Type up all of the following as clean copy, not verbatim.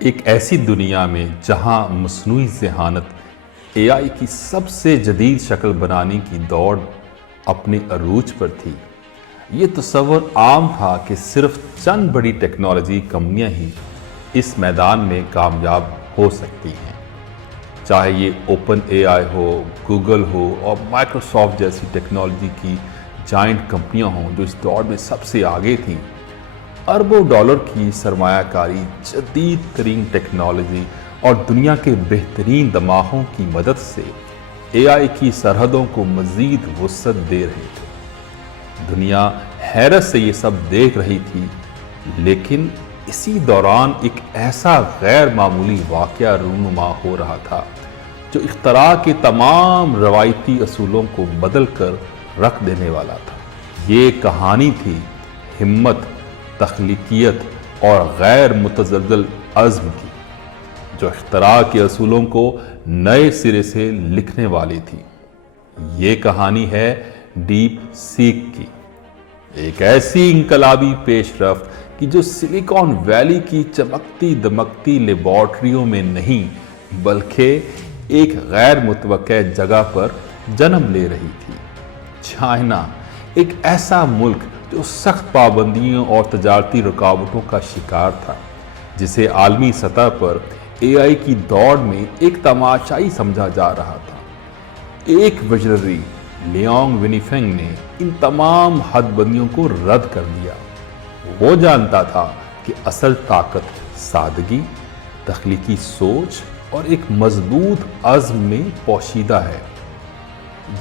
ایک ایسی دنیا میں جہاں مصنوعی ذہانت اے آئی کی سب سے جدید شکل بنانے کی دوڑ اپنے عروج پر تھی، یہ تصور عام تھا کہ صرف چند بڑی ٹیکنالوجی کمپنیاں ہی اس میدان میں کامیاب ہو سکتی ہیں، چاہے یہ اوپن اے آئی ہو، گوگل ہو اور مائیکروسافٹ جیسی ٹیکنالوجی کی جائنٹ کمپنیاں ہوں جو اس دور میں سب سے آگے تھیں۔ اربوں ڈالر کی سرمایہ کاری، جدید ترین ٹیکنالوجی اور دنیا کے بہترین دماغوں کی مدد سے اے آئی کی سرحدوں کو مزید وسعت دے رہے تھے۔ دنیا حیرت سے یہ سب دیکھ رہی تھی، لیکن اسی دوران ایک ایسا غیر معمولی واقعہ رونما ہو رہا تھا جو اختراع کے تمام روایتی اصولوں کو بدل کر رکھ دینے والا تھا۔ یہ کہانی تھی ہمت، تخلیقیت اور غیر متزلزل عزم کی، جو اختراع کے اصولوں کو نئے سرے سے لکھنے والی تھی۔ یہ کہانی ہے ڈیپ سیک کی، ایک ایسی انقلابی پیش رفت کہ جو سلیکان ویلی کی چمکتی دمکتی لیبارٹریوں میں نہیں بلکہ ایک غیر متوقع جگہ پر جنم لے رہی تھی۔ چائنا، ایک ایسا ملک جو سخت پابندیوں اور تجارتی رکاوٹوں کا شکار تھا، جسے عالمی سطح پر اے آئی کی دوڑ میں ایک تماشائی سمجھا جا رہا تھا۔ ایک وزرری لیانگ ونیفینگ نے ان تمام حد بندیوں کو رد کر دیا۔ وہ جانتا تھا کہ اصل طاقت سادگی، تخلیقی سوچ اور ایک مضبوط عزم میں پوشیدہ ہے۔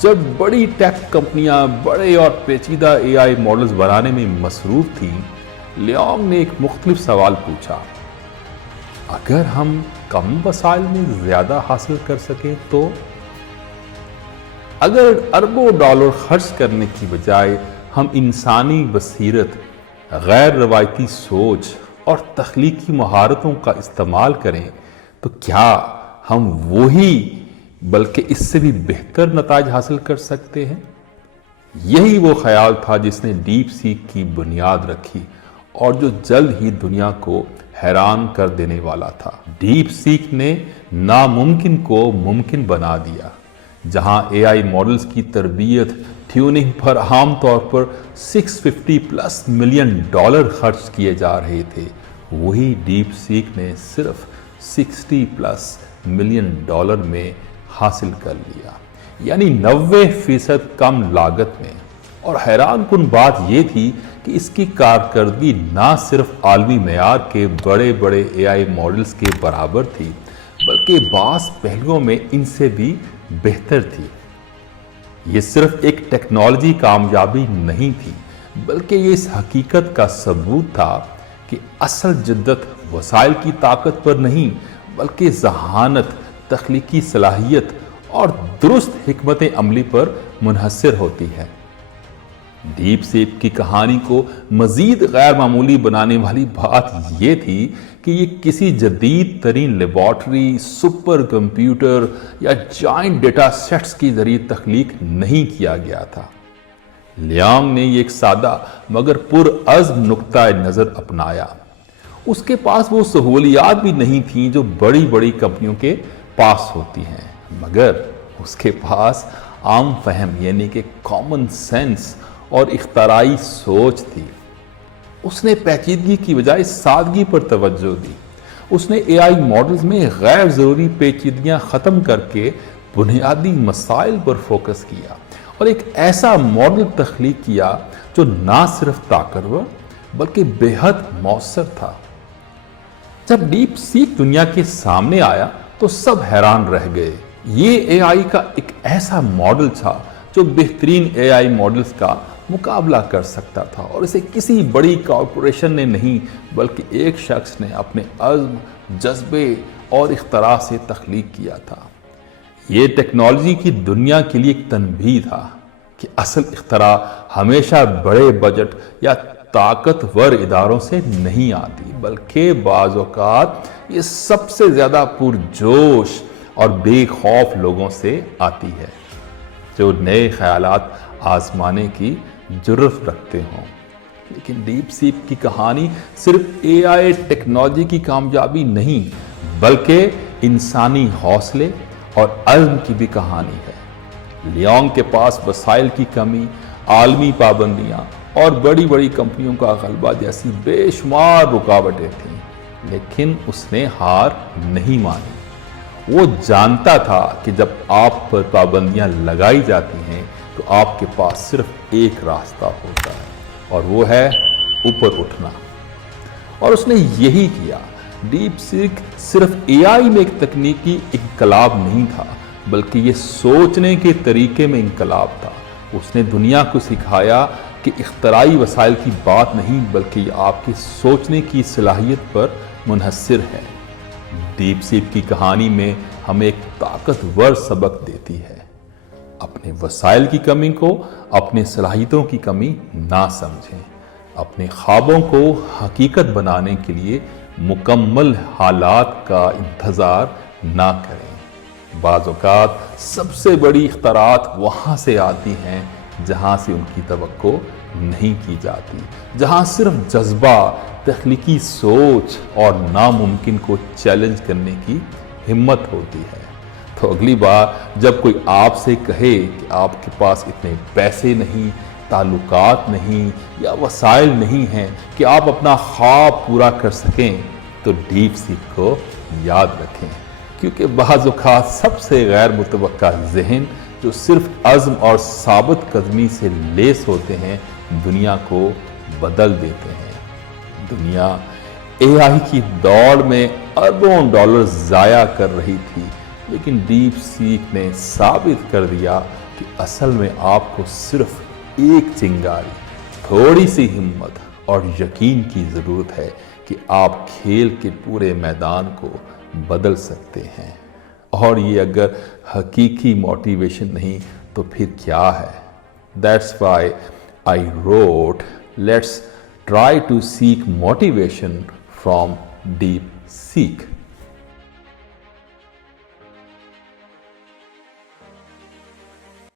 جب بڑی ٹیک کمپنیاں بڑے اور پیچیدہ اے آئی ماڈلز بنانے میں مصروف تھیں، لیانگ نے ایک مختلف سوال پوچھا: اگر ہم کم وسائل میں زیادہ حاصل کر سکیں تو؟ اگر اربوں ڈالر خرچ کرنے کی بجائے ہم انسانی بصیرت، غیر روایتی سوچ اور تخلیقی مہارتوں کا استعمال کریں تو کیا ہم وہی بلکہ اس سے بھی بہتر نتائج حاصل کر سکتے ہیں؟ یہی وہ خیال تھا جس نے ڈیپ سیک کی بنیاد رکھی اور جو جلد ہی دنیا کو حیران کر دینے والا تھا۔ ڈیپ سیک نے ناممکن کو ممکن بنا دیا۔ جہاں اے آئی ماڈلز کی تربیت، ٹیوننگ پر عام طور پر $650 ملین خرچ کیے جا رہے تھے، وہی ڈیپ سیک نے صرف $60+ ملین میں حاصل کر لیا، یعنی 90% کم لاگت میں۔ اور حیران کن بات یہ تھی کہ اس کی کارکردگی نہ صرف عالمی معیار کے بڑے بڑے اے آئی ماڈلز کے برابر تھی بلکہ بعض پہلوؤں میں ان سے بھی بہتر تھی۔ یہ صرف ایک ٹیکنالوجی کامیابی نہیں تھی بلکہ یہ اس حقیقت کا ثبوت تھا کہ اصل جدت وسائل کی طاقت پر نہیں بلکہ ذہانت، تخلیقی صلاحیت اور درست حکمت عملی پر منحصر ہوتی ہے۔ ڈیپ سیک کی کہانی کو مزید غیر معمولی بنانے والی بات یہ تھی کہ یہ کسی جدید ترین لیبارٹری، سپر کمپیوٹر یا جائنٹ ڈیٹا سیٹس کی ذریعے تخلیق نہیں کیا گیا تھا۔ لیانگ نے یہ ایک سادہ مگر پرعزم نقطہ نظر اپنایا۔ اس کے پاس وہ سہولیات بھی نہیں تھیں جو بڑی بڑی کمپنیوں کے پاس ہوتی ہیں، مگر اس کے پاس عام فہم یعنی کہ کامن سینس اور اختراعی سوچ تھی۔ اس نے پیچیدگی کی بجائے سادگی پر توجہ دی۔ اس نے اے آئی ماڈلز میں غیر ضروری پیچیدگیاں ختم کر کے بنیادی مسائل پر فوکس کیا اور ایک ایسا ماڈل تخلیق کیا جو نہ صرف طاقتور بلکہ بے حد مؤثر تھا۔ جب ڈیپ سیک دنیا کے سامنے آیا تو سب حیران رہ گئے۔ یہ اے آئی کا ایک ایسا ماڈل تھا جو بہترین اے آئی ماڈلز کا مقابلہ کر سکتا تھا، اور اسے کسی بڑی کارپوریشن نے نہیں بلکہ ایک شخص نے اپنے عزم، جذبے اور اختراع سے تخلیق کیا تھا۔ یہ ٹیکنالوجی کی دنیا کے لیے ایک تنبیہ تھا کہ اصل اختراع ہمیشہ بڑے بجٹ یا طاقتور اداروں سے نہیں آتی بلکہ بعض اوقات یہ سب سے زیادہ پرجوش اور بے خوف لوگوں سے آتی ہے جو نئے خیالات آزمانے کی جرأت رکھتے ہوں۔ لیکن ڈیپ سیک کی کہانی صرف AI ٹیکنالوجی کی کامیابی نہیں بلکہ انسانی حوصلے اور عزم کی بھی کہانی ہے۔ لیونگ کے پاس وسائل کی کمی، عالمی پابندیاں اور بڑی بڑی کمپنیوں کا غلبہ جیسی بے شمار رکاوٹیں تھیں، لیکن اس نے ہار نہیں مانی۔ وہ جانتا تھا کہ جب آپ پر پابندیاں لگائی جاتی ہیں تو آپ کے پاس صرف ایک راستہ ہوتا ہے اور وہ ہے اوپر اٹھنا، اور اس نے یہی کیا۔ ڈیپ سیک صرف AI میں ایک تکنیکی انقلاب نہیں تھا بلکہ یہ سوچنے کے طریقے میں انقلاب تھا۔ اس نے دنیا کو سکھایا کہ اختراعی وسائل کی بات نہیں بلکہ یہ آپ کی سوچنے کی صلاحیت پر منحصر ہے۔ ڈیپ سیک کی کہانی میں ہمیں ایک طاقتور سبق دیتی ہے: اپنے وسائل کی کمی کو اپنے صلاحیتوں کی کمی نہ سمجھیں، اپنے خوابوں کو حقیقت بنانے کے لیے مکمل حالات کا انتظار نہ کریں۔ بعض اوقات سب سے بڑی اختراعات وہاں سے آتی ہیں جہاں سے ان کی توقع نہیں کی جاتی، جہاں صرف جذبہ، تخلیقی سوچ اور ناممکن کو چیلنج کرنے کی ہمت ہوتی ہے۔ تو اگلی بار جب کوئی آپ سے کہے کہ آپ کے پاس اتنے پیسے نہیں، تعلقات نہیں یا وسائل نہیں ہیں کہ آپ اپنا خواب پورا کر سکیں، تو ڈیپ سیک کو یاد رکھیں، کیونکہ بعض اوقات سب سے غیر متوقع ذہن جو صرف عزم اور ثابت قدمی سے لیس ہوتے ہیں دنیا کو بدل دیتے ہیں۔ دنیا AI کی دوڑ میں اربوں ڈالر ضائع کر رہی تھی، لیکن ڈیپ سیک نے ثابت کر دیا کہ اصل میں آپ کو صرف ایک چنگاری، تھوڑی سی ہمت اور یقین کی ضرورت ہے کہ آپ کھیل کے پورے میدان کو بدل سکتے ہیں۔ اور یہ اگر حقیقی موٹیویشن نہیں تو پھر کیا ہے؟ That's why I wrote, let's try to seek motivation from deep seek.